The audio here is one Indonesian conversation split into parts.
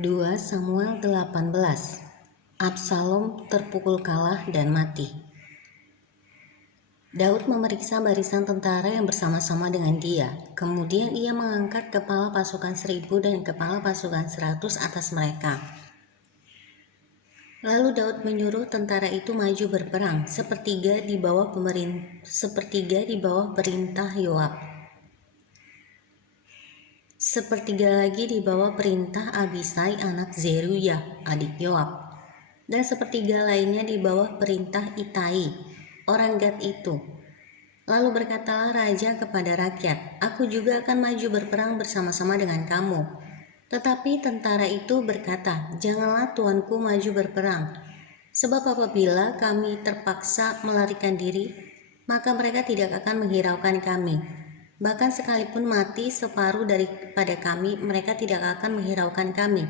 2 Samuel 18. Absalom terpukul kalah dan mati. Daud memeriksa barisan tentara yang bersama-sama dengan dia. Kemudian ia mengangkat kepala pasukan 1000 dan kepala pasukan 100 atas mereka. Lalu Daud menyuruh tentara itu maju berperang, sepertiga di bawah perintah Yoab. Sepertiga lagi di bawah perintah Abisai anak Zeruya, adik Yoab. Dan sepertiga lainnya di bawah perintah Itai, orang Gad itu. Lalu berkatalah raja kepada rakyat, "Aku juga akan maju berperang bersama-sama dengan kamu." Tetapi tentara itu berkata, "Janganlah tuanku maju berperang, sebab apabila kami terpaksa melarikan diri, maka mereka tidak akan menghiraukan kami. Bahkan sekalipun mati separuh daripada kami, mereka tidak akan menghiraukan kami.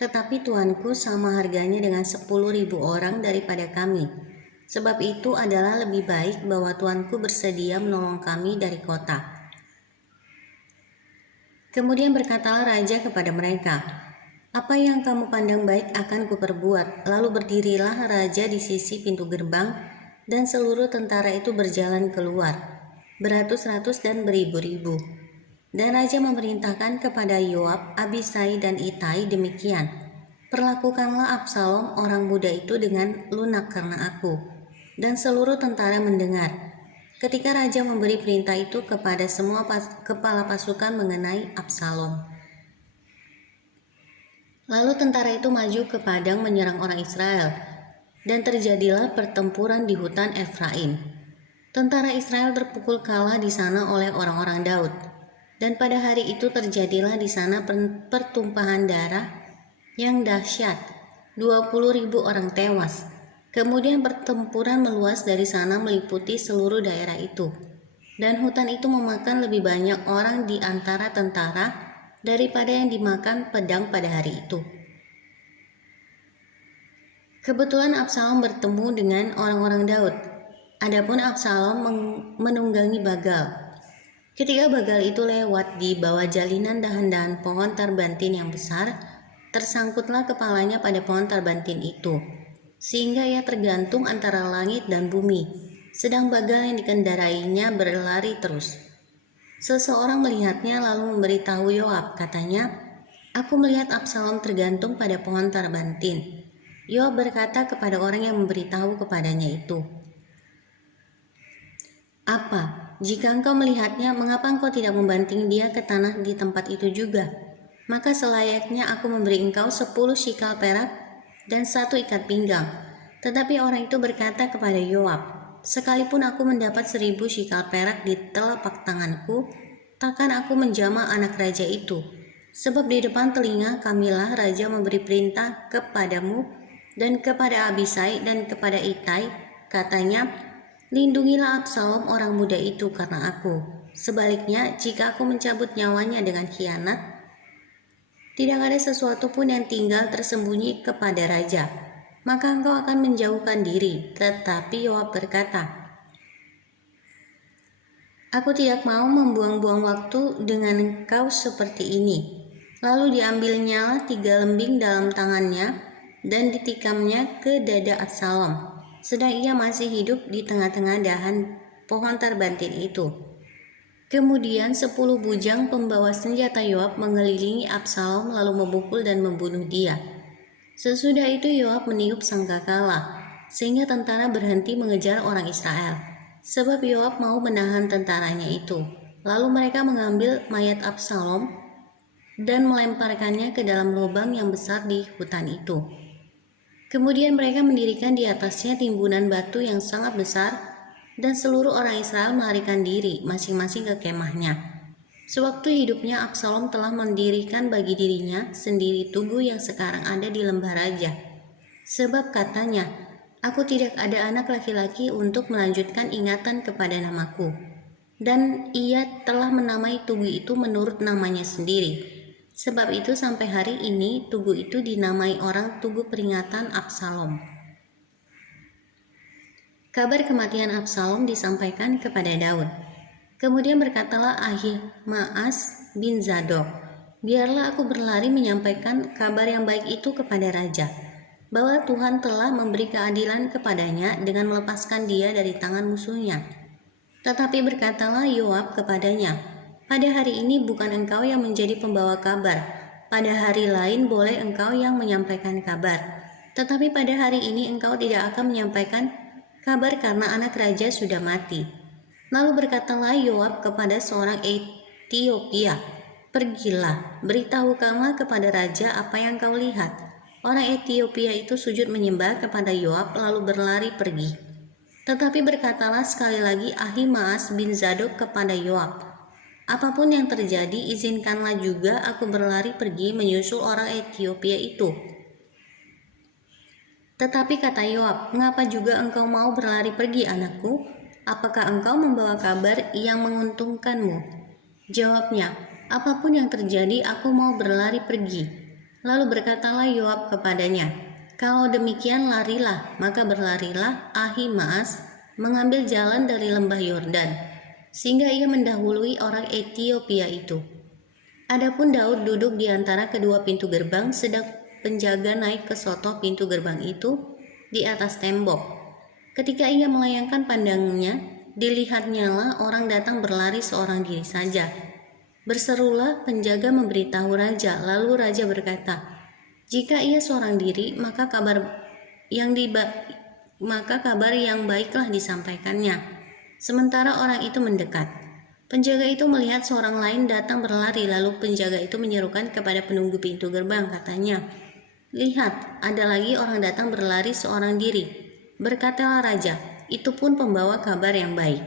Tetapi tuanku sama harganya dengan 10.000 orang daripada kami. Sebab itu adalah lebih baik bahwa tuanku bersedia menolong kami dari kota." Kemudian berkatalah raja kepada mereka, "Apa yang kamu pandang baik akan kuperbuat." Lalu berdirilah raja di sisi pintu gerbang, dan seluruh tentara itu berjalan keluar, beratus-ratus dan beribu-ribu. Dan raja memerintahkan kepada Yoab, Abisai dan Itai demikian, "Perlakukanlah Absalom orang muda itu dengan lunak karena aku." Dan seluruh tentara mendengar ketika raja memberi perintah itu kepada semua kepala pasukan mengenai Absalom. Lalu tentara itu maju ke padang menyerang orang Israel, dan terjadilah pertempuran di hutan Efraim. Tentara Israel terpukul kalah di sana oleh orang-orang Daud, dan pada hari itu terjadilah di sana pertumpahan darah yang dahsyat, 20.000 orang tewas. Kemudian pertempuran meluas dari sana meliputi seluruh daerah itu, dan hutan itu memakan lebih banyak orang di antara tentara daripada yang dimakan pedang pada hari itu. Kebetulan Absalom bertemu dengan orang-orang Daud. Adapun Absalom menunggangi Bagal. Ketika Bagal itu lewat di bawah jalinan dahan-dahan pohon tarbantin yang besar, tersangkutlah kepalanya pada pohon tarbantin itu, sehingga ia tergantung antara langit dan bumi, sedang Bagal yang dikendarainya berlari terus. Seseorang melihatnya lalu memberitahu Yoab, katanya, "Aku melihat Absalom tergantung pada pohon tarbantin." Yoab berkata kepada orang yang memberitahu kepadanya itu, "Apa, jika engkau melihatnya, mengapa engkau tidak membanting dia ke tanah di tempat itu juga? Maka selayaknya aku memberi engkau 10 shikal perak dan 1 ikat pinggang." Tetapi orang itu berkata kepada Yoab, "Sekalipun aku mendapat 1000 shikal perak di telapak tanganku, takkan aku menjamah anak raja itu. Sebab di depan telinga kamilah raja memberi perintah kepadamu dan kepada Abisai dan kepada Itai, katanya, 'Lindungilah Absalom orang muda itu karena aku. Sebaliknya, jika aku mencabut nyawanya dengan khianat, tidak ada sesuatu pun yang tinggal tersembunyi kepada raja, maka engkau akan menjauhkan diri.' Tetapi Yoab berkata, 'Aku tidak mau membuang-buang waktu dengan engkau seperti ini.' Lalu diambilnyalah 3 lembing dalam tangannya dan ditikamnya ke dada Absalom, sedang ia masih hidup di tengah-tengah dahan pohon tarbantin itu. Kemudian 10 bujang pembawa senjata Yoab mengelilingi Absalom lalu memukul dan membunuh dia. Sesudah itu Yoab meniup sangkakala, sehingga tentara berhenti mengejar orang Israel, sebab Yoab mau menahan tentaranya itu. Lalu mereka mengambil mayat Absalom dan melemparkannya ke dalam lubang yang besar di hutan itu. Kemudian mereka mendirikan di atasnya timbunan batu yang sangat besar, dan seluruh orang Israel melarikan diri masing-masing ke kemahnya. Sewaktu hidupnya Absalom telah mendirikan bagi dirinya sendiri tugu yang sekarang ada di lembah raja. Sebab katanya, 'Aku tidak ada anak laki-laki untuk melanjutkan ingatan kepada namaku.' Dan ia telah menamai tugu itu menurut namanya sendiri. Sebab itu sampai hari ini tugu itu dinamai orang Tugu Peringatan Absalom." Kabar kematian Absalom disampaikan kepada Daud. Kemudian berkatalah Ahimaas bin Zadok, biarlah aku berlari menyampaikan kabar yang baik itu kepada raja, bahwa Tuhan telah memberi keadilan kepadanya dengan melepaskan dia dari tangan musuhnya. Tetapi berkatalah Yoab kepadanya, pada hari ini bukan engkau yang menjadi pembawa kabar, pada hari lain boleh engkau yang menyampaikan kabar. Tetapi pada hari ini engkau tidak akan menyampaikan kabar karena anak raja sudah mati. Lalu berkatalah Yoab kepada seorang Etiopia, pergilah, beritahukanlah kepada raja apa yang kau lihat. Orang Etiopia itu sujud menyembah kepada Yoab lalu berlari pergi. Tetapi berkatalah sekali lagi Ahimaas bin Zadok kepada Yoab, apapun yang terjadi, izinkanlah juga aku berlari pergi menyusul orang Etiopia itu. Tetapi kata Yoab, mengapa juga engkau mau berlari pergi, anakku? Apakah engkau membawa kabar yang menguntungkanmu? Jawabnya, apapun yang terjadi, aku mau berlari pergi. Lalu berkatalah Yoab kepadanya, kalau demikian larilah. Maka berlarilah Ahimaas mengambil jalan dari lembah Yordan, sehingga ia mendahului orang Etiopia itu. Adapun Daud duduk di antara kedua pintu gerbang, sedang penjaga naik ke sotoh pintu gerbang itu di atas tembok. Ketika ia melayangkan pandangnya, dilihatnyalah orang datang berlari seorang diri saja. Berserulah penjaga memberitahu raja, lalu raja berkata, jika ia seorang diri, maka kabar yang baiklah disampaikannya. Sementara orang itu mendekat. Penjaga itu melihat seorang lain datang berlari, lalu penjaga itu menyerukan kepada penunggu pintu gerbang, katanya, lihat, ada lagi orang datang berlari seorang diri. Berkatalah raja, itu pun pembawa kabar yang baik.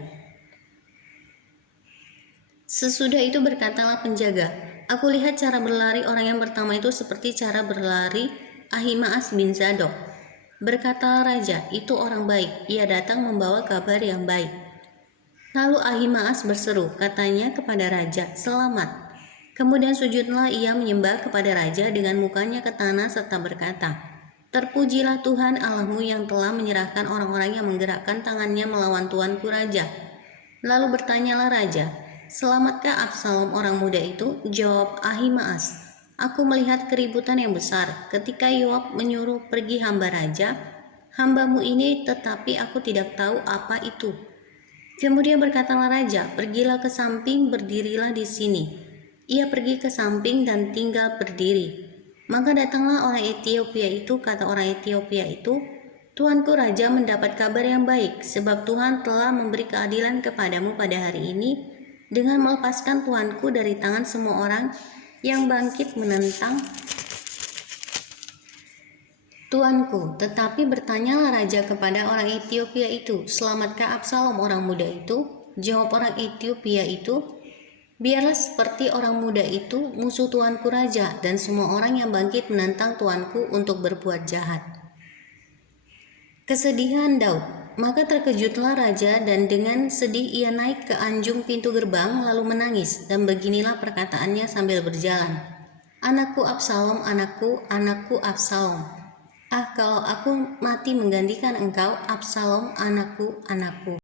Sesudah itu berkatalah penjaga, aku lihat cara berlari orang yang pertama itu seperti cara berlari Ahimaas bin Zadok. Berkatalah raja, itu orang baik, ia datang membawa kabar yang baik. Lalu Ahimaas berseru, katanya kepada raja, selamat. Kemudian sujudlah ia menyembah kepada raja dengan mukanya ke tanah serta berkata, terpujilah Tuhan Allahmu yang telah menyerahkan orang-orang yang menggerakkan tangannya melawan tuanku raja. Lalu bertanyalah raja, selamatkah Absalom orang muda itu? Jawab Ahimaas, aku melihat keributan yang besar ketika Yoab menyuruh pergi hamba raja, hambamu ini, tetapi aku tidak tahu apa itu. Kemudian berkatalah raja, pergilah ke samping, berdirilah di sini. Ia pergi ke samping dan tinggal berdiri. Maka datanglah orang Etiopia itu, kata orang Etiopia itu, tuanku raja mendapat kabar yang baik, sebab Tuhan telah memberi keadilan kepadamu pada hari ini, dengan melepaskan tuanku dari tangan semua orang yang bangkit menentang tuanku. Tetapi bertanyalah raja kepada orang Etiopia itu, selamatkah Absalom orang muda itu? Jawab orang Etiopia itu, biarlah seperti orang muda itu musuh tuanku raja dan semua orang yang bangkit menentang tuanku untuk berbuat jahat. Kesedihan Daud. Maka terkejutlah raja dan dengan sedih ia naik ke anjung pintu gerbang lalu menangis, dan beginilah perkataannya sambil berjalan. Anakku Absalom, anakku, anakku Absalom. Ah, kalau aku mati menggantikan engkau, Absalom, anakku, anakku.